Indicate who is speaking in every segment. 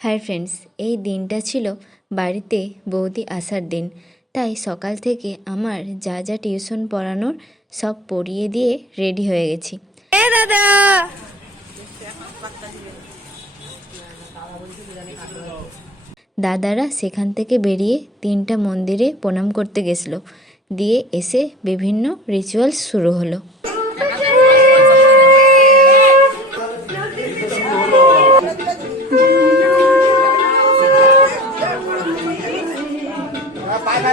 Speaker 1: Hi friends এই দিনটা ছিল বাড়িতে বৌদি আসার দিন। তাই সকাল থেকে আমার যা যা টিউশন পড়ানোর সব পড়িয়ে দিয়ে রেডি হয়ে গেছি।
Speaker 2: এ দাদা!
Speaker 1: দাদারা সেখান থেকে বেরিয়ে তিনটা মন্দিরে প্রণাম করতে গেছিল। দিয়ে এসে বিভিন্ন রিচুয়ালস শুরু হলো।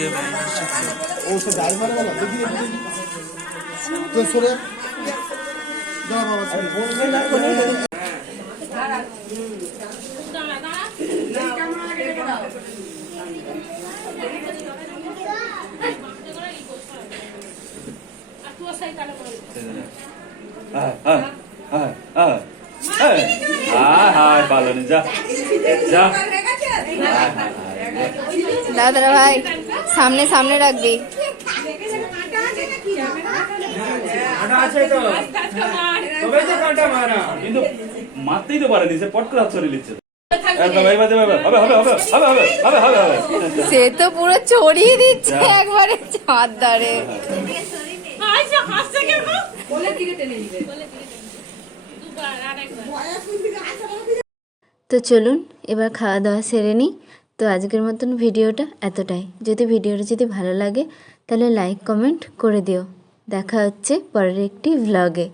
Speaker 3: দিয়ে
Speaker 4: ও সে ড্রাইভার वाला দেখিয়ে তো সরে দাও বাবা
Speaker 5: বলবে না
Speaker 2: দাদা ভাই। সামনে সামনে রাখবি।
Speaker 5: মারতেই তো পারেনি সে পট করে ছড়িয়ে নিচ্ছে
Speaker 2: সে তো পুরো চড়িয়ে দিচ্ছে একবারে হাত দাঁড়ে
Speaker 1: তো চলুন এবার খাওয়া দাওয়া সেরে নিই। তো আজকের মতন ভিডিওটা এতটাই। যদি ভিডিওটা যদি ভালো লাগে, তাহলে লাইক কমেন্ট করে দিও। দেখা হচ্ছে পরের একটি ভ্লগে